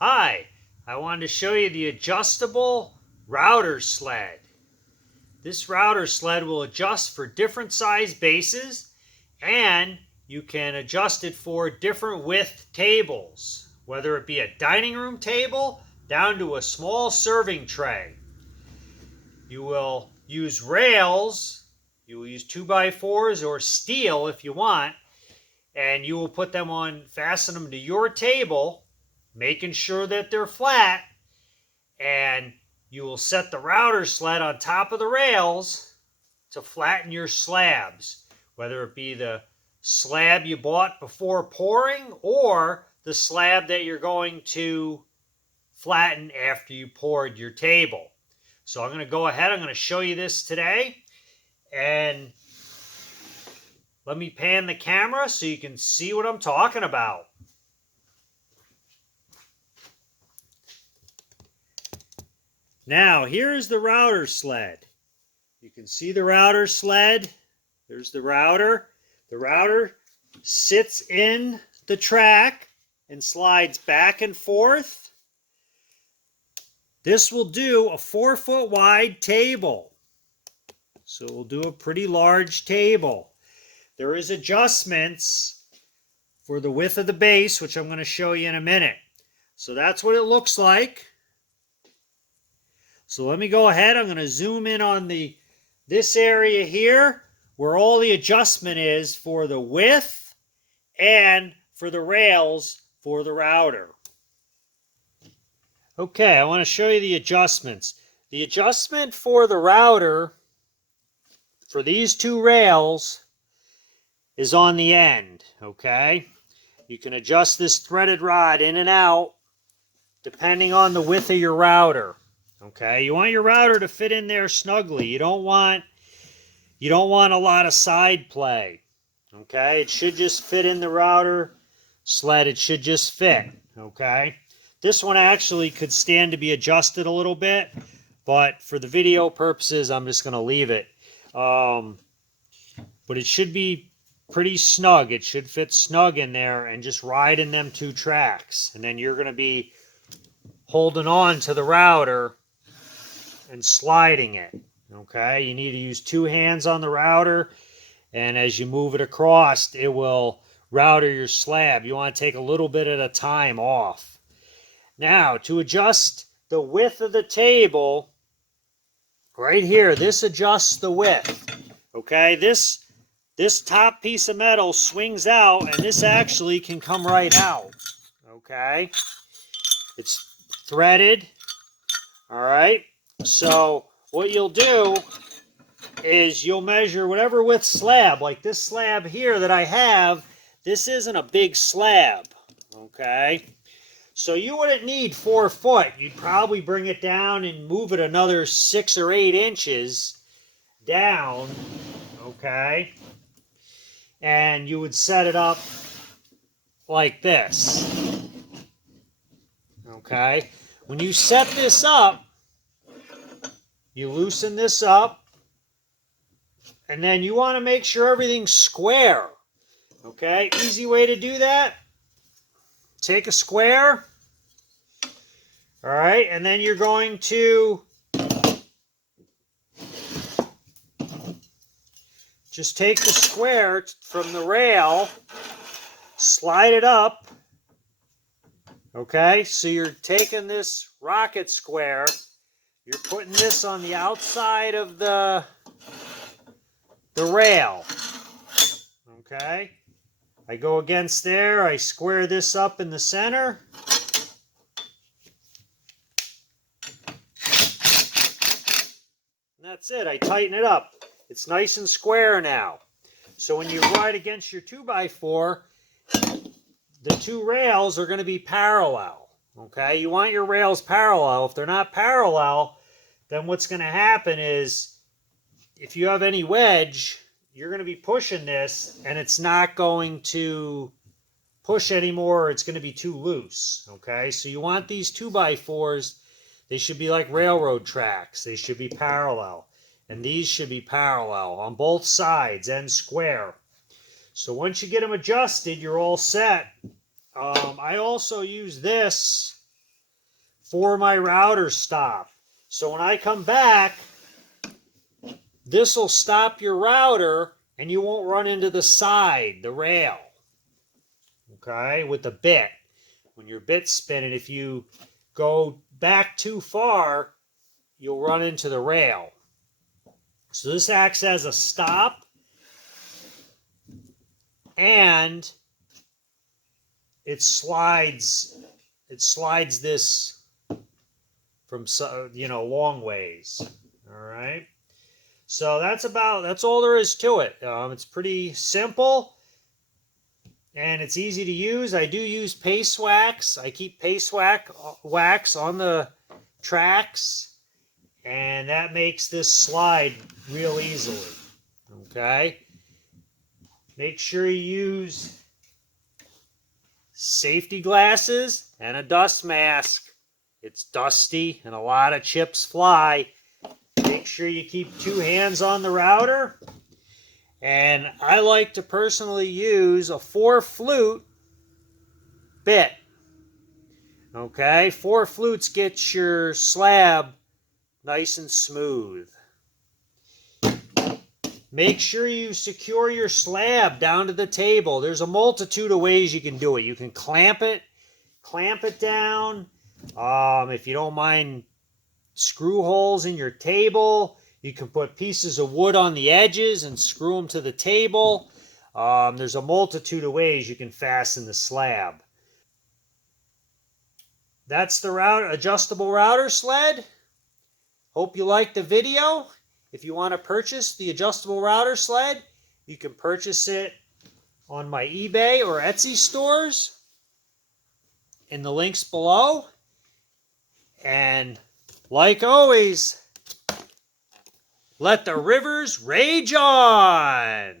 Hi, I wanted to show you the adjustable router sled. This router sled will adjust for different size bases, and you can adjust it for different width tables, whether it be a dining room table down to a small serving tray. You will use rails, you will use 2x4s or steel if you want, and you will put them on, fasten them to your table, making sure that they're flat, and you will set the router sled on top of the rails to flatten your slabs, whether it be the slab you bought before pouring or the slab that you're going to flatten after you poured your table. So I'm going to go ahead, I'm going to show you this today, and let me pan the camera so you can see what I'm talking about. Now, here is the router sled. You can see the router sled. There's the router. The router sits in the track and slides back and forth. This will do a 4-foot wide table. So we'll do a pretty large table. There is adjustments for the width of the base, which I'm going to show you in a minute. So that's what it looks like. So let me go ahead. I'm going to zoom in on this area here where all the adjustment is for the width and for the rails for the router. Okay, I want to show you the adjustments. The adjustment for the router for these two rails is on the end, okay? You can adjust this threaded rod in and out depending on the width of your router. Okay, you want your router to fit in there snugly. You don't want a lot of side play. Okay, it should just fit in the router sled. It should just fit. Okay, this one actually could stand to be adjusted a little bit, but for the video purposes, I'm just going to leave it. But it should be pretty snug. It should fit snug in there and just ride in them two tracks. And then you're going to be holding on to the router and sliding it. Okay, you need to use two hands on the router, and as you move it across, it will router your slab. You want to take a little bit at a time off. Now, to adjust the width of the table, right here, this adjusts the width. Okay, this top piece of metal swings out, and this actually can come right out. Okay, it's threaded. All right. So what you'll do is you'll measure whatever width slab, like this slab here that I have, this isn't a big slab, okay? So you wouldn't need 4 foot. You'd probably bring it down and move it another 6 or 8 inches down, okay? And you would set it up like this, okay? When you set this up, you loosen this up, and then you want to make sure everything's square. Okay, easy way to do that. Take a square. All right, and then you're going to just take the square from the rail, slide it up. Okay, so you're taking this rocket square, you're putting this on the outside of the rail. Okay, I go against there, I square this up in the center. And that's it, I tighten it up. It's nice and square now. So when you ride against your 2x4, the two rails are going to be parallel. Okay, you want your rails parallel. If they're not parallel, then what's going to happen is if you have any wedge, you're going to be pushing this and it's not going to push anymore. It's going to be too loose. Okay, so you want these 2x4s, they should be like railroad tracks. They should be parallel. And these should be parallel on both sides and square. So once you get them adjusted, you're all set. I also use this for my router stop. So when I come back, this will stop your router and you won't run into the side, the rail, okay, with the bit. When your bit's spinning, if you go back too far, you'll run into the rail. So this acts as a stop, and it slides this from, long ways. All right. So that's all there is to it. It's pretty simple, and it's easy to use. I do use paste wax. I keep paste wax on the tracks, and that makes this slide real easily. Okay. Make sure you use safety glasses and a dust mask. It's dusty and a lot of chips fly. Make sure you keep 2 hands on the router. And I like to personally use a 4 flute bit. Okay, 4 flutes get your slab nice and smooth. Make sure you secure your slab down to the table. There's a multitude of ways you can do it. You can clamp it down. If you don't mind screw holes in your table, you can put pieces of wood on the edges and screw them to the table. There's a multitude of ways you can fasten the slab. That's the adjustable router sled. Hope you liked the video. If you want to purchase the adjustable router sled, you can purchase it on my eBay or Etsy stores in the links below. And like always, let the rivers rage on!